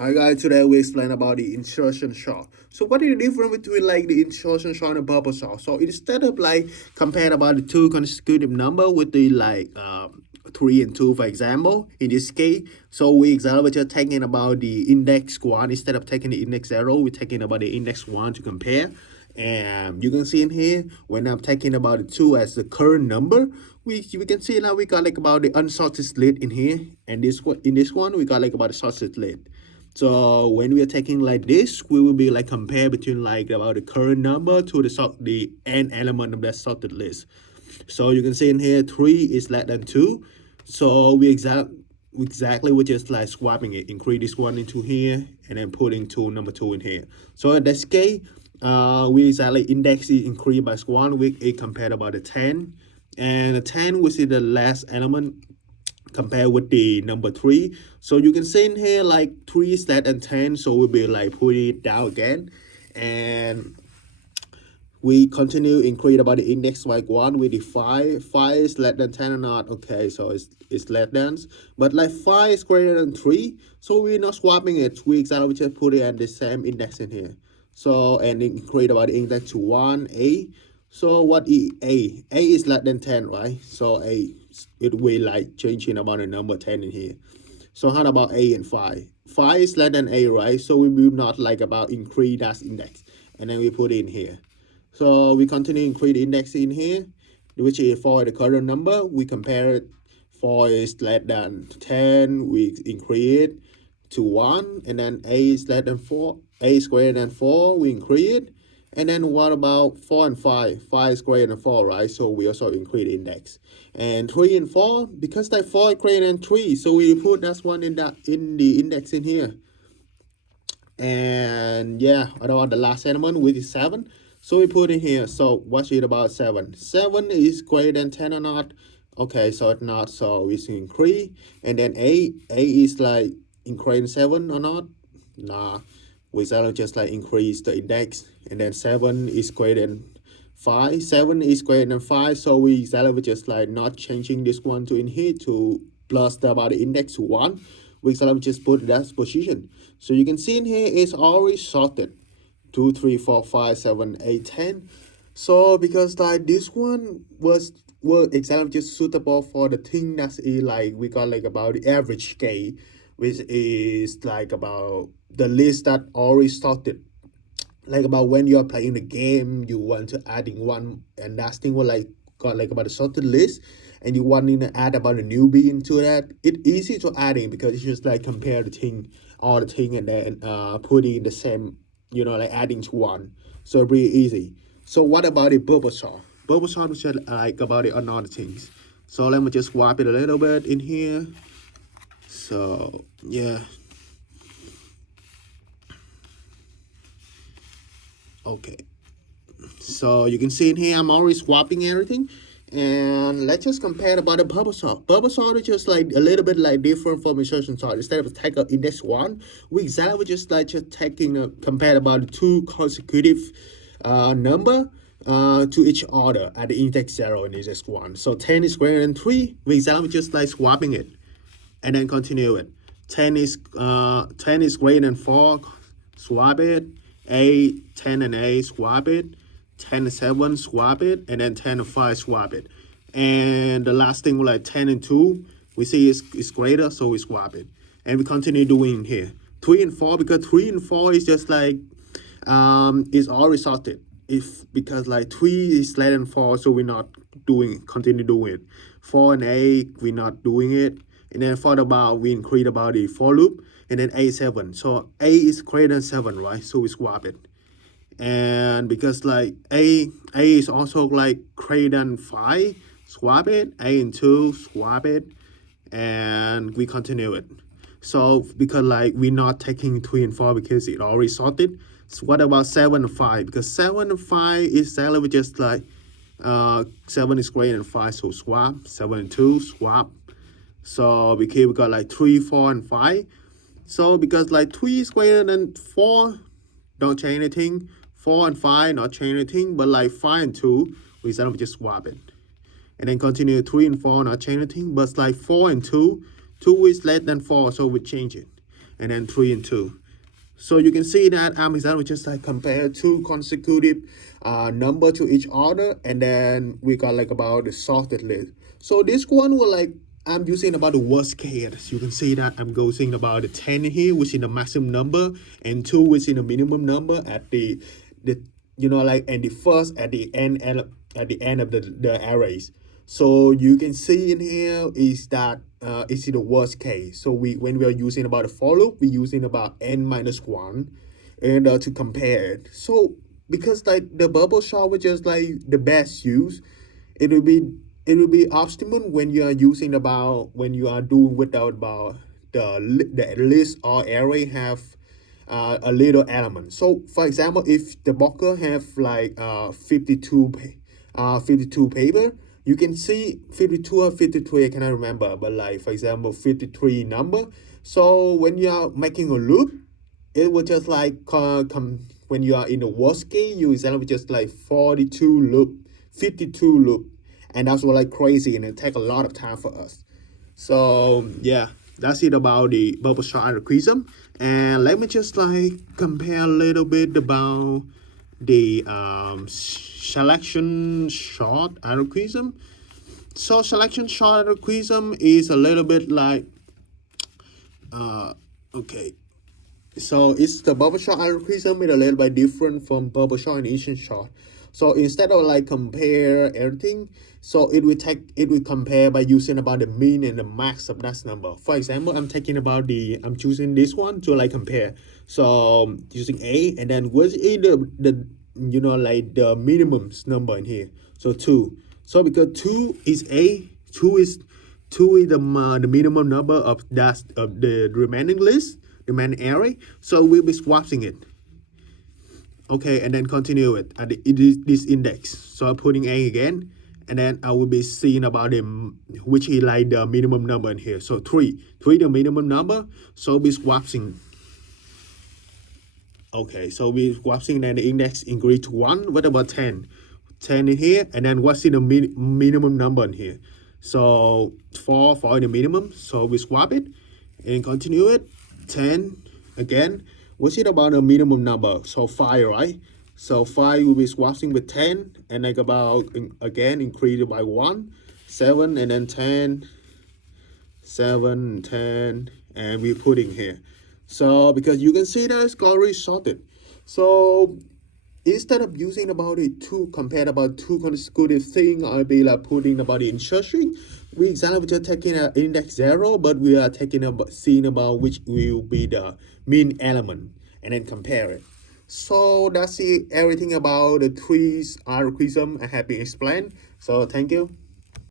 Hi guys, today we explain about the insertion sort. So what is the difference between like the insertion sort and bubble sort? So instead of like compare about the two consecutive number with the like 3 and 2 for example, in this case, so we example just taking about the index 1 instead of taking the index 0, we're taking about the index 1 to compare. And you can see in here when I'm taking about the 2 as the current number, we can see now we got like about the unsorted slit in here, and this one in this one we got like about the sorted slit. So when we are taking like this, we will be like compare between like about the current number to the n element of that sorted list. So you can see in here 3 is less than 2. So we exactly we're just like swapping it, increase this one into here and then putting number 2 in here. So in this case, we exactly index it increase by 1 with it compared about the 10. And the 10 which is the last element compared with the number 3. So you can see in here like 3 is less than 10, so we'll be like putting it down again, and we continue increase about the index like 1 with the 5 is less than 10 or not. Okay, so it's less than, but like 5 is greater than 3, so we're not swapping it. We exactly just put it at the same index in here. So and increase about the index to 1 a. So what is a is less than 10, right? So it will like changing about the number 10 in here. So how about a and 5? 5 is less than a, right? So we will not like about increase that index, and then we put it in here. So we continue increase the index in here, which is for the current number. We compare it. 4 is less than 10, we increase it to 1, and then a is less than 4, a is greater than 4, we increase it. And then what about 4 and 5? 5 is greater than 4, right? So we also increase the index. And 3 and 4, because that 4 is greater than 3, so we put that one in the index in here. And yeah, what about the last element, which is 7? So we put in here. So what's it about 7? 7 is greater than 10 or not? Okay, so it's not, so we increase. And then a is like increase 7 or not? Nah, we just like increase the index. And then 7 is greater than 5. 7 is greater than 5, so we just like not changing this one to in here to plus the about the index to 1. We just put that position. So you can see in here it's already sorted 2, 3, 4, 5, 7, 8, 10. So because like this one was exactly just suitable for the thing that's like we got like about the average scale, which is like about the list that already sorted. Like about when you're playing the game, you want to adding one, and that thing will like got like about a sorted list, and you want to add about a newbie into that. It's easy to add in because it's just like compare the thing, all the thing, and then put it in the same, like adding to one. So really easy. So what about the bubble sort? Bubble sort is just like about the another things. So let me just swap it a little bit in here. So yeah. Okay. So you can see in here I'm already swapping everything, and let's just compare about the bubble sort. Bubble sort is just like a little bit like different from insertion sort. Instead of take up index 1, we exactly just taking a compare about the two consecutive number to each other at the index 0 and index 1. So 10 is greater than 3, we exactly just like swapping it and then continue it. 10 is greater than 4, swap it. 10 and 8, swap it. 10 and 7, swap it. And then 10 and 5, swap it. And the last thing, like 10 and 2, we see is greater, so we swap it. And we continue doing here. 3 and 4, because 3 and 4 is just like, is already sorted. Because like 3 is less than 4, so we're not continue doing it. 4 and 8, we're not doing it. And then for the bar, we increase about the for loop, and then 8, 7. So a is greater than 7, right? So we swap it. And because like a is also like greater than 5, swap it. A and 2, swap it, and we continue it. So because like we're not taking 3 and 4 because it already sorted. So what about 7 and 5? Because 7 and 5 is exactly just like 7 is greater than 5, so swap. 7 and 2, swap. So we got like 3, 4, and 5. So because like 3 is greater than 4, don't change anything. 4 and 5, not change anything. But like 5 and 2, we just swap it. And then continue 3 and 4, not change anything. But like 4 and 2, 2 is less than 4, so we change it. and then 3 and 2. So you can see that we just like compare two consecutive number to each other, and then we got like about the sorted list. So this one will like I'm using about the worst case. You can see that I'm using about the 10 here, which is the maximum number, and 2, which is the minimum number at the like and the first at the end at the end of the arrays. So you can see in here is that is the worst case. So when we are using about the for loop, we're using about n minus 1 and to compare it. So because like the bubble chart, which is like the best use, it will be optimum when you are using about when you are doing without about the list or array have a little element. So for example, if the blocker have like 52 paper, you can see 52 or 53, I cannot remember, but like for example 53 number. So when you are making a loop, it will just like come when you are in the worst case, you example just like 42 loop, 52 loop, and that's what like crazy, and it take a lot of time for us. So yeah, that's it about the bubble chart algorithm. And let me just like compare a little bit about the selection short algorithm. So selection short algorithm is a little bit like okay. So it's the bubble chart algorithm is a little bit different from bubble chart and Asian chart. So instead of like compare everything, so it will compare by using about the mean and the max of that number. For example, I'm choosing this one to like compare. So using A, and then what's the like the minimum number in here. So 2. So because 2 is A, 2 is the minimum number of the remaining list, remaining array. So we'll be swapping it. Okay, and then continue it at this index. So I'm putting A again, and then I will be seeing about which is like the minimum number in here. So 3 the minimum number. So we swapping. Okay, so we swapping, then the index increase to 1. What about 10? 10 in here, and then what's in the minimum number in here? So 4 in the minimum. So we swap it and continue it. 10 again. What's it about a minimum number? So 5, right? So 5 will be swapping with 10, and like about again increase it by 1, 7, and then 10, 7, 10, and we're putting here. So because you can see that it's already sorted. So instead of using about it to compare about two consecutive things, I'll be like putting about the insertion. We example just taking an index 0, but we are seeing about which will be the mean element, and then compare it. So that's it, everything about the trees algorithm I have been explained. So thank you.